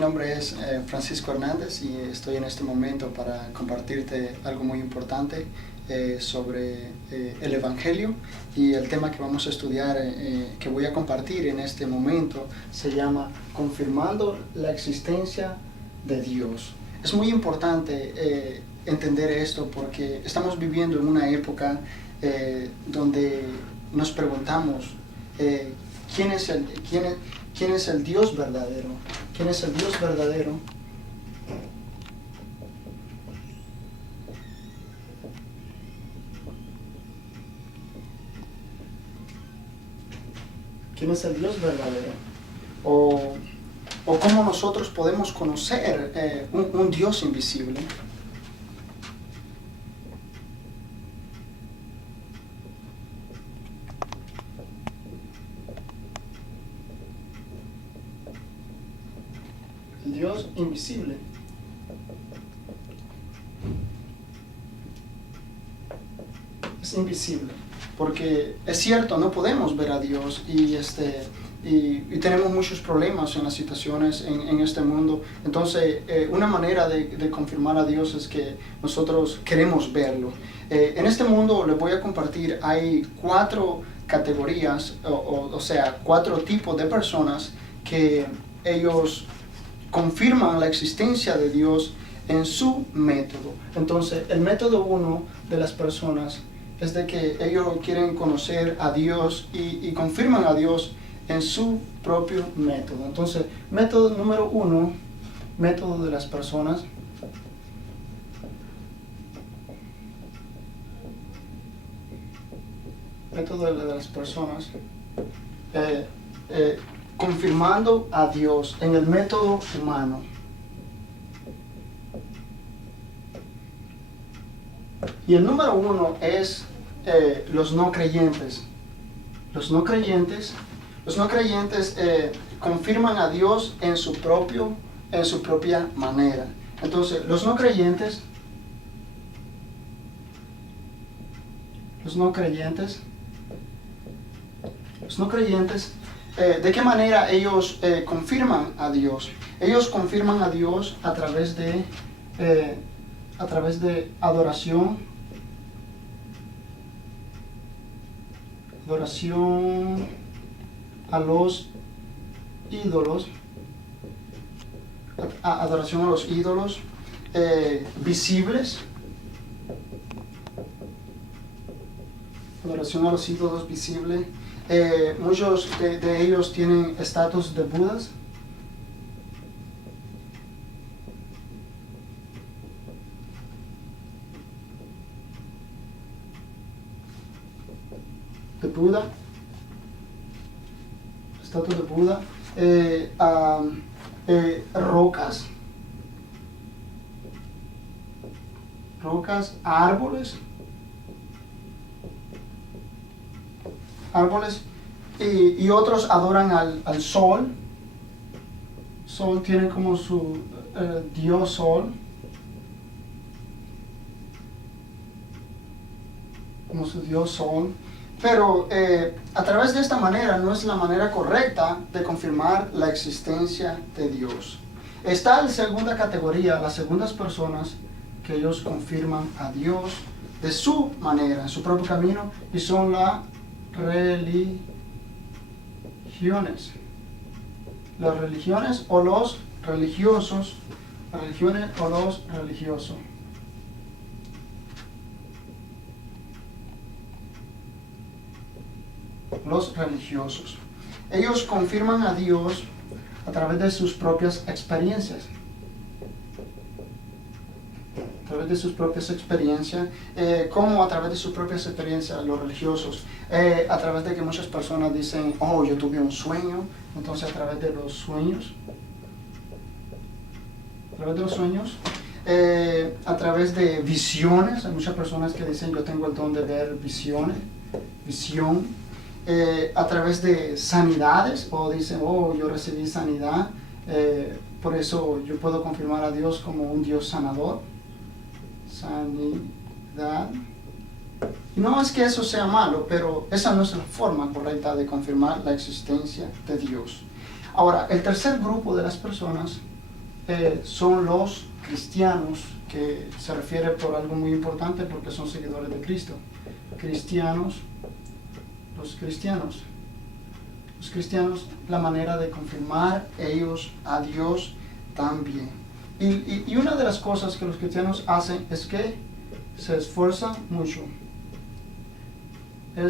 Mi nombre es Francisco Hernández y estoy en este momento para compartirte algo muy importante sobre el Evangelio, y el tema que vamos a estudiar, que voy a compartir en este momento, se llama Confirmando la existencia de Dios. Es muy importante entender esto porque estamos viviendo en una época donde nos preguntamos ¿quién es el Dios verdadero? ¿Quién es el Dios verdadero? ¿Quién es el Dios verdadero? O cómo nosotros podemos conocer un Dios invisible. El Dios invisible. Es invisible, porque es cierto, no podemos ver a Dios y tenemos muchos problemas en las situaciones en este mundo. Entonces, una manera de confirmar a Dios es que nosotros queremos verlo. En este mundo, les voy a compartir, hay 4 categorías, o sea, 4 tipos de personas que ellos confirman la existencia de Dios en su método. Entonces, el método 1 de las personas es de que ellos quieren conocer a Dios y confirman a Dios en su propio método. Entonces, método número 1, método de las personas, confirmando a Dios en el método humano. Y el número 1 es los no creyentes. Los no creyentes confirman a Dios en su propia manera. Entonces, los no creyentes, ¿de qué manera ellos confirman a Dios? Ellos confirman a Dios a través de adoración a los ídolos, visibles, muchos de ellos tienen estatus de Budas. Estatus de Buda, rocas, árboles, y otros adoran al sol. Sol tiene como su dios sol, pero a través de esta manera no es la manera correcta de confirmar la existencia de Dios. Está la segunda categoría, las segundas personas, que ellos confirman a Dios de su manera, en su propio camino, y son las religiones. Las religiones o los religiosos. Los religiosos. Ellos confirman a Dios a través de sus propias experiencias. ¿Cómo a través de sus propias experiencias los religiosos? A través de que muchas personas dicen, oh, yo tuve un sueño. Entonces, a través de los sueños, a través de visiones. Hay muchas personas que dicen, yo tengo el don de ver visión. A través de sanidades, o dicen, oh, yo recibí sanidad, por eso yo puedo confirmar a Dios como un Dios sanador. Sanidad. Y no es que eso sea malo, pero esa no es la forma correcta de confirmar la existencia de Dios. Ahora, el tercer grupo de las personas son los cristianos, que se refiere por algo muy importante porque son seguidores de Cristo. Los cristianos, la manera de confirmar ellos a Dios también. Y una de las cosas que los cristianos hacen es que se esfuerzan mucho. Se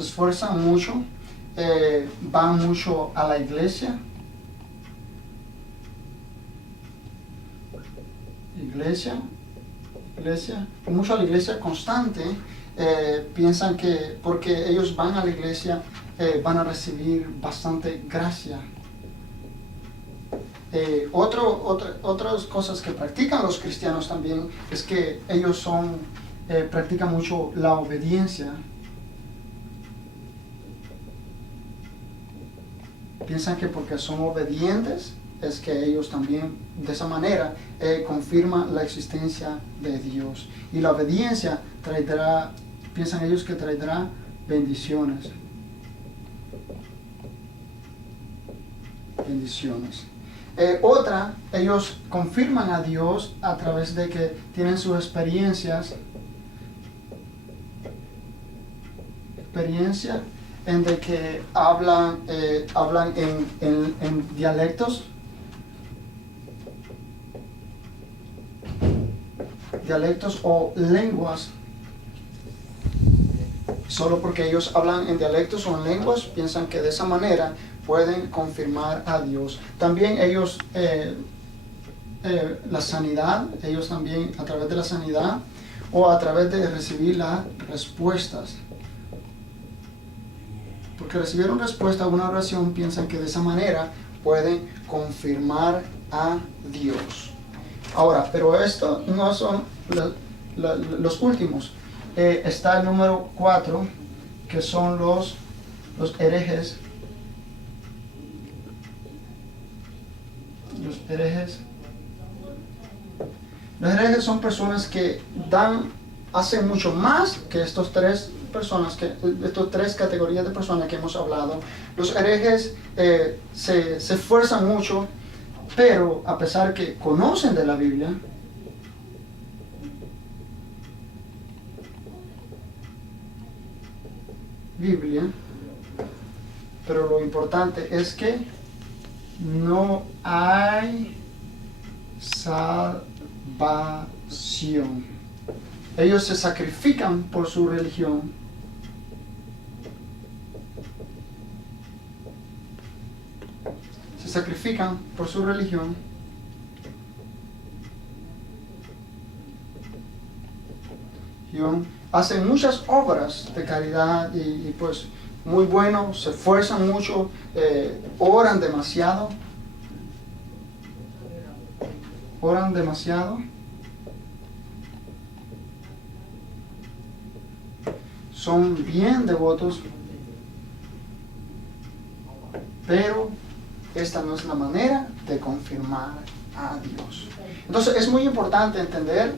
esfuerzan mucho, van mucho a la iglesia, mucho a la iglesia constante. Piensan que porque ellos van a la iglesia van a recibir bastante gracia. Otras cosas que practican los cristianos también es que ellos practican mucho la obediencia. Piensan que porque son obedientes es que ellos también de esa manera confirman la existencia de Dios. Y la obediencia piensan ellos que traerá bendiciones. Ellos confirman a Dios a través de que tienen sus experiencia en de que hablan en dialectos o lenguas. Solo porque ellos hablan en dialectos o en lenguas, piensan que de esa manera pueden confirmar a Dios. También ellos, la sanidad, ellos también a través de la sanidad o a través de recibir las respuestas. Porque recibieron respuesta a una oración, piensan que de esa manera pueden confirmar a Dios. Ahora, pero esto no son los últimos. Está el número 4, que son los herejes. Los herejes son personas que hacen mucho más que estas tres categorías de personas que hemos hablado. Los herejes se esfuerzan mucho, pero a pesar que conocen de la Biblia, pero lo importante es que no hay salvación. Ellos se sacrifican por su religión. Hacen muchas obras de caridad y pues muy bueno, se esfuerzan mucho, oran demasiado. Son bien devotos, pero esta no es la manera de confirmar a Dios. Entonces es muy importante entender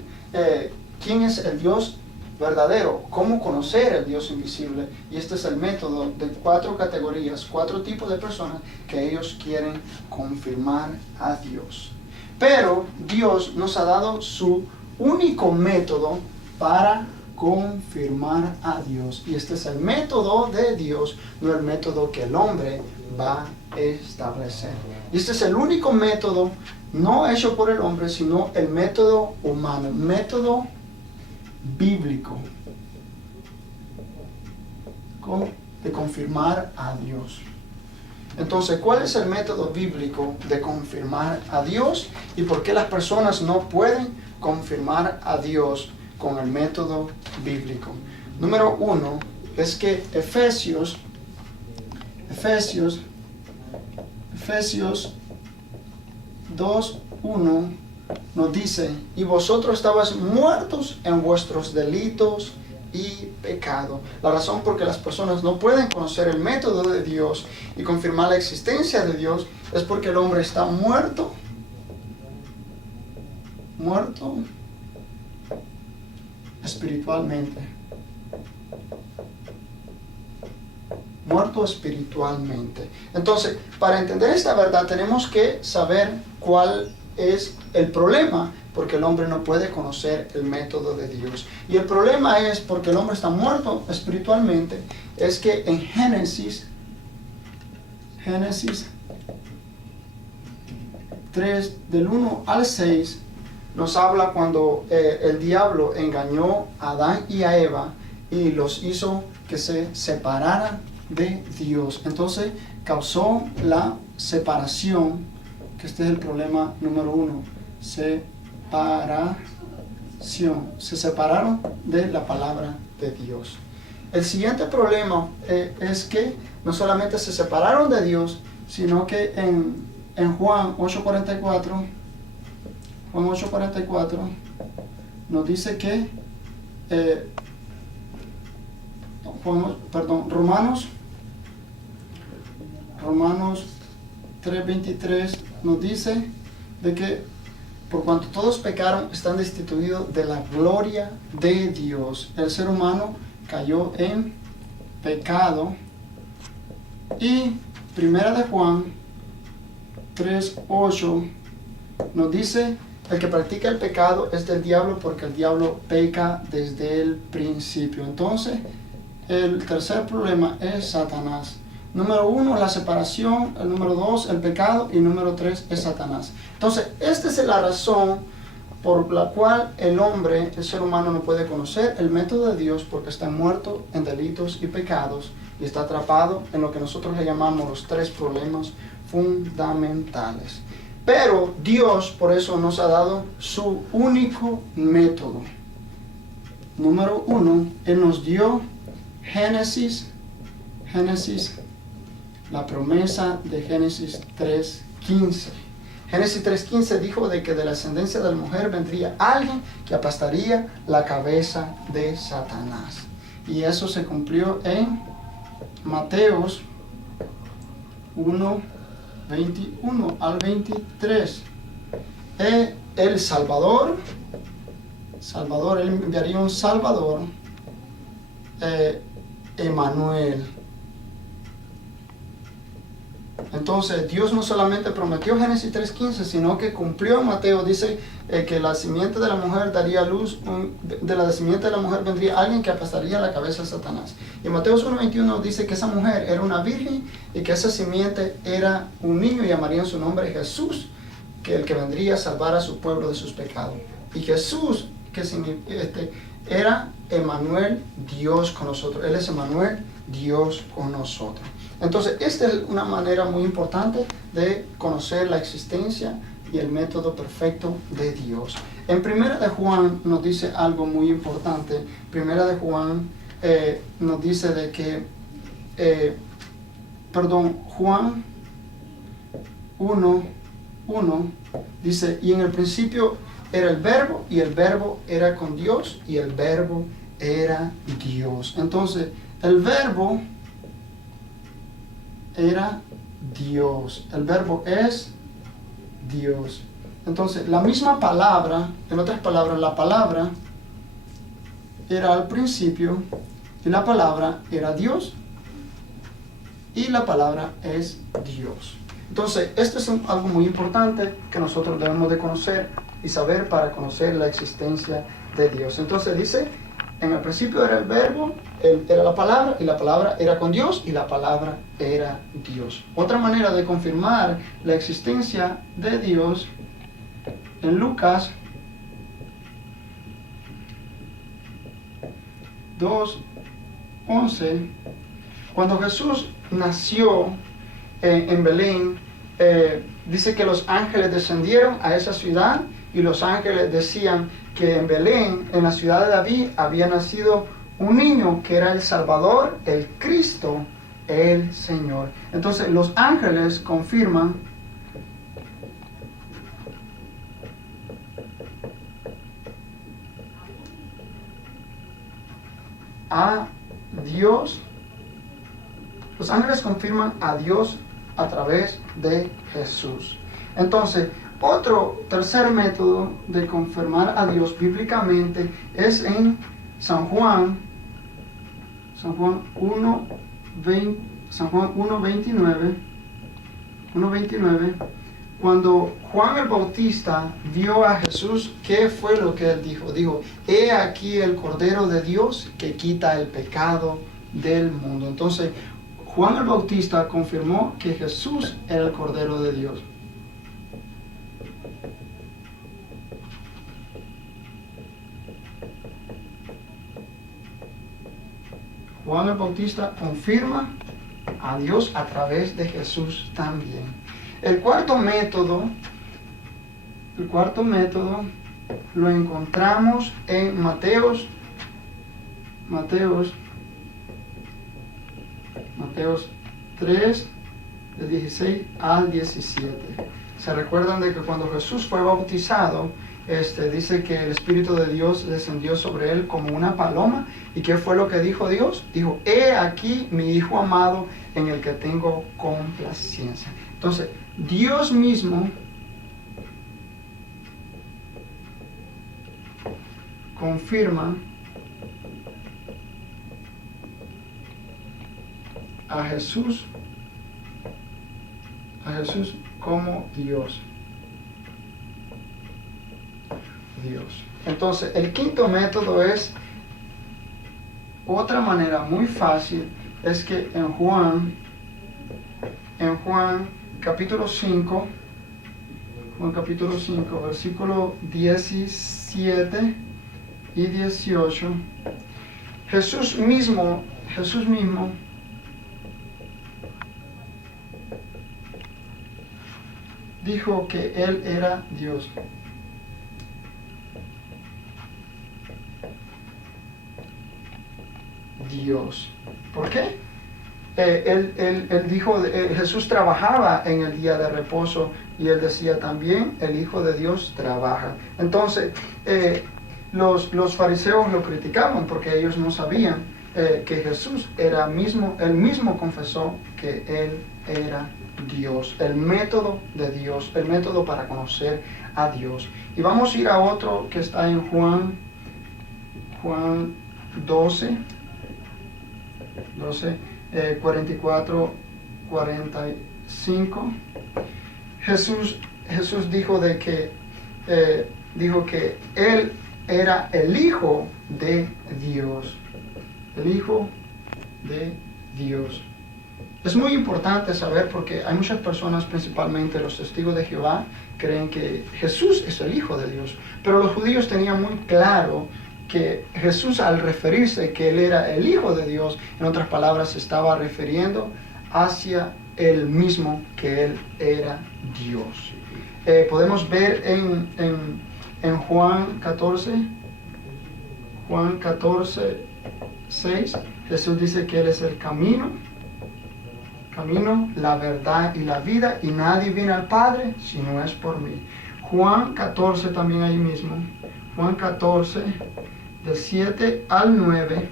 quién es el Dios verdadero, cómo conocer el Dios invisible, y este es el método de 4 categorías, 4 tipos de personas que ellos quieren confirmar a Dios. Pero Dios nos ha dado su único método para confirmar a Dios, y este es el método de Dios, no el método que el hombre va a establecer. Y este es el único método no hecho por el hombre, sino el método humano, método bíblico de confirmar a Dios. Entonces, ¿cuál es el método bíblico de confirmar a Dios y por qué las personas no pueden confirmar a Dios con el método bíblico? Número 1 es que Efesios 2:1 nos dice: y vosotros estabais muertos en vuestros delitos y pecado. La razón por que las personas no pueden conocer el método de Dios y confirmar la existencia de Dios es porque el hombre está muerto espiritualmente. muerto espiritualmente. Entonces, para entender esta verdad tenemos que saber cuál es el problema, porque el hombre no puede conocer el método de Dios. Y el problema es, porque el hombre está muerto espiritualmente, es que en Génesis 3, del 1 al 6, nos habla cuando el diablo engañó a Adán y a Eva y los hizo que se separaran de Dios. Entonces causó la separación, que este es el problema número 1, separación. Se separaron de la palabra de Dios. El siguiente problema es que no solamente se separaron de Dios, sino que en Juan 8:44, nos dice que Romanos 3:23 nos dice de que por cuanto todos pecaron, están destituidos de la gloria de Dios. El ser humano cayó en pecado. Y Primera de Juan 3:8 nos dice: el que practica el pecado es del diablo, porque el diablo peca desde el principio. Entonces, el tercer problema es Satanás. Número 1, la separación. El número 2, el pecado. Y número 3 es Satanás. Entonces, esta es la razón por la cual el hombre, el ser humano, no puede conocer el método de Dios, porque está muerto en delitos y pecados y está atrapado en lo que nosotros le llamamos los 3 problemas fundamentales. Pero Dios por eso nos ha dado su único método. Número 1, Él nos dio Génesis, la promesa de Génesis 3:15. Génesis 3:15 dijo de que de la ascendencia de la mujer vendría alguien que aplastaría la cabeza de Satanás. Y eso se cumplió en Mateos 1:21 al 23. El Salvador, Él enviaría un Salvador, Emanuel. Entonces Dios no solamente prometió Génesis 3:15, sino que cumplió en Mateo. Dice que la simiente de la mujer daría luz, de la simiente de la mujer vendría alguien que aplastaría la cabeza de Satanás. Y en Mateo 1:21 dice que esa mujer era una virgen y que esa simiente era un niño, y llamarían su nombre Jesús, que el que vendría a salvar a su pueblo de sus pecados. Y Jesús, que era Emanuel, Dios con nosotros. Él es Emanuel, Dios con nosotros. Entonces, esta es una manera muy importante de conocer la existencia y el método perfecto de Dios. En Primera de Juan nos dice algo muy importante. Primera de Juan nos dice de que, Juan 1:1 dice: y en el principio era el verbo, y el verbo era con Dios, y el verbo era Dios. Entonces, el verbo era Dios. El verbo es Dios. Entonces, la misma palabra, en otras palabras, la palabra era al principio, y la palabra era Dios, y la palabra es Dios. Entonces, esto es algo muy importante que nosotros debemos de conocer y saber para conocer la existencia de Dios. Entonces dice: en el principio era el verbo, era la palabra, y la palabra era con Dios, y la palabra era Dios. Otra manera de confirmar la existencia de Dios, en Lucas 2:11, cuando Jesús nació en Belén, dice que los ángeles descendieron a esa ciudad, y los ángeles decían que en Belén, en la ciudad de David, había nacido un niño que era el Salvador, el Cristo, el Señor. Entonces los ángeles confirman a Dios. Los ángeles confirman a Dios a través de Jesús. Entonces, otro tercer método de confirmar a Dios bíblicamente es en San Juan 1:20 San Juan 1:29, 1:29, cuando Juan el Bautista vio a Jesús, ¿qué fue lo que él dijo? Dijo, he aquí el Cordero de Dios que quita el pecado del mundo. Entonces, Juan el Bautista confirmó que Jesús era el Cordero de Dios. Juan el Bautista confirma a Dios a través de Jesús también. El cuarto método lo encontramos en Mateos 3, del 16 al 17. ¿Se recuerdan de que cuando Jesús fue bautizado, dice que el Espíritu de Dios descendió sobre él como una paloma? ¿Y qué fue lo que dijo Dios? Dijo, he aquí mi Hijo amado en el que tengo complacencia. Entonces, Dios mismo confirma a Jesús como Dios. Entonces, el quinto método es otra manera muy fácil, es que en Juan capítulo 5, versículo 17 y 18, Jesús mismo dijo que Él era Dios. ¿Por qué? Él dijo, Jesús trabajaba en el día de reposo y él decía también, el Hijo de Dios trabaja. Entonces, los fariseos lo criticaban porque ellos no sabían que Jesús era él mismo confesó que él era Dios, el método de Dios, el método para conocer a Dios. Y vamos a ir a otro que está en Juan 12, 44, 45. Jesús dijo que él era el Hijo de Dios. El Hijo de Dios. Es muy importante saber porque hay muchas personas, principalmente los testigos de Jehová, creen que Jesús es el Hijo de Dios. Pero los judíos tenían muy claro que Jesús, al referirse que Él era el Hijo de Dios, en otras palabras, se estaba refiriendo hacia Él mismo, que Él era Dios. Podemos ver en Juan 14, 6, Jesús dice que Él es el camino, la verdad y la vida, y nadie viene al Padre si no es por mí. Juan 14 también ahí mismo, Juan 14, del 7 al 9,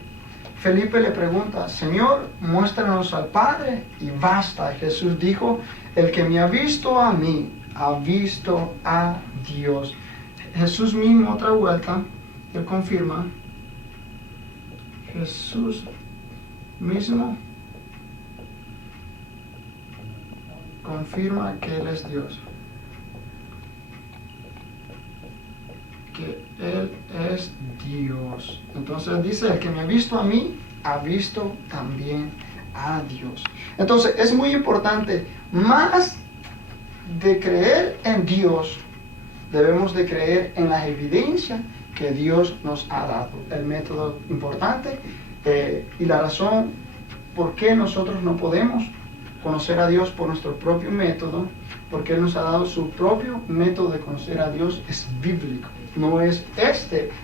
Felipe le pregunta, Señor, muéstranos al Padre y basta. Jesús dijo, el que me ha visto a mí, ha visto a Dios. Jesús mismo, otra vuelta, él confirma, Jesús mismo confirma que Él es Dios, que Él es Dios. Entonces dice, el que me ha visto a mí, ha visto también a Dios. Entonces es muy importante, más de creer en Dios, debemos de creer en las evidencias que Dios nos ha dado. El método importante y la razón por qué nosotros no podemos conocer a Dios por nuestro propio método, porque Él nos ha dado su propio método de conocer a Dios, es bíblico. No es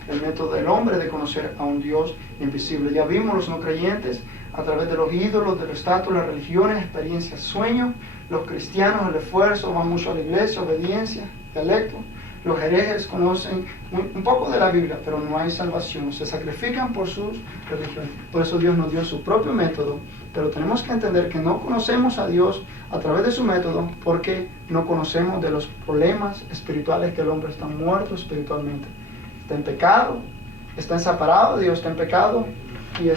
el método del hombre de conocer a un Dios invisible. Ya vimos los no creyentes a través de los ídolos, de los estatuas, las religiones, experiencias, sueños. Los cristianos, el esfuerzo, van mucho a la iglesia, obediencia, intelecto. Los herejes conocen un poco de la Biblia, pero no hay salvación. Se sacrifican por sus religiones. Por eso Dios nos dio su propio método. Pero tenemos que entender que no conocemos a Dios a través de su método porque no conocemos de los problemas espirituales que el hombre está muerto espiritualmente. Está en pecado, está separado de Dios, está en pecado y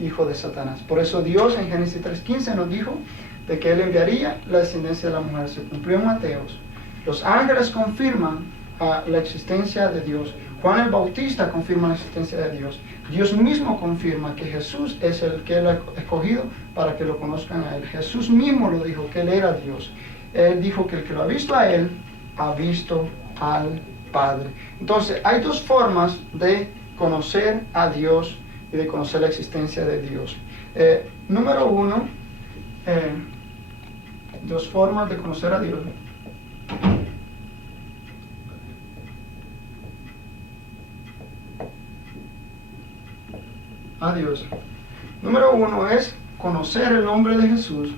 hijo de Satanás. Por eso Dios en Génesis 3:15 nos dijo de que Él enviaría la descendencia de la mujer. Se cumplió en Mateos. Los ángeles confirman la existencia de Dios. Juan el Bautista confirma la existencia de Dios. Dios mismo confirma que Jesús es el que Él ha escogido para que lo conozcan a Él. Jesús mismo lo dijo, que Él era Dios. Él dijo que el que lo ha visto a Él, ha visto al Padre. Entonces, hay dos formas de conocer a Dios y de conocer la existencia de Dios. Número uno, dos formas de conocer a Dios. A Dios. Número uno es conocer el nombre de Jesús.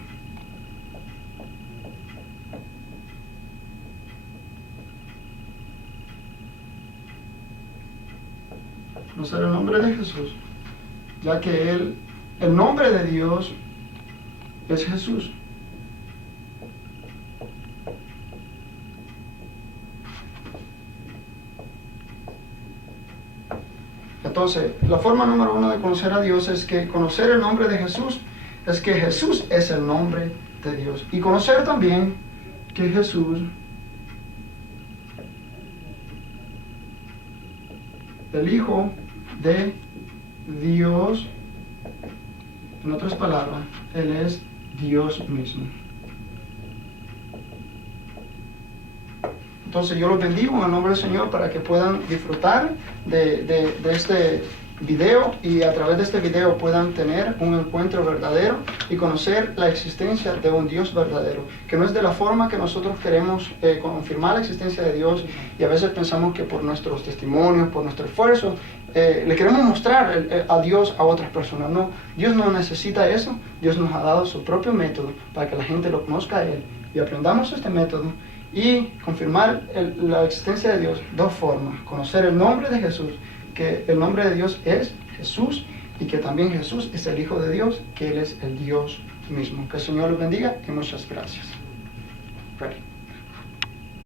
Conocer el nombre de Jesús, ya que el nombre de Dios es Jesús. Entonces, la forma número uno de conocer a Dios es que conocer el nombre de Jesús es que Jesús es el nombre de Dios. Y conocer también que Jesús, el Hijo de Dios, en otras palabras, Él es Dios mismo. Entonces yo los bendigo en el nombre del Señor para que puedan disfrutar de este video y a través de este video puedan tener un encuentro verdadero y conocer la existencia de un Dios verdadero, que no es de la forma que nosotros queremos confirmar la existencia de Dios, y a veces pensamos que por nuestros testimonios, por nuestro esfuerzo, le queremos mostrar a Dios a otras personas. No, Dios no necesita eso. Dios nos ha dado su propio método para que la gente lo conozca a Él y aprendamos este método y confirmar la existencia de Dios. Dos formas: conocer el nombre de Jesús, que el nombre de Dios es Jesús, y que también Jesús es el Hijo de Dios, que Él es el Dios mismo. Que el Señor los bendiga y muchas gracias. Ready.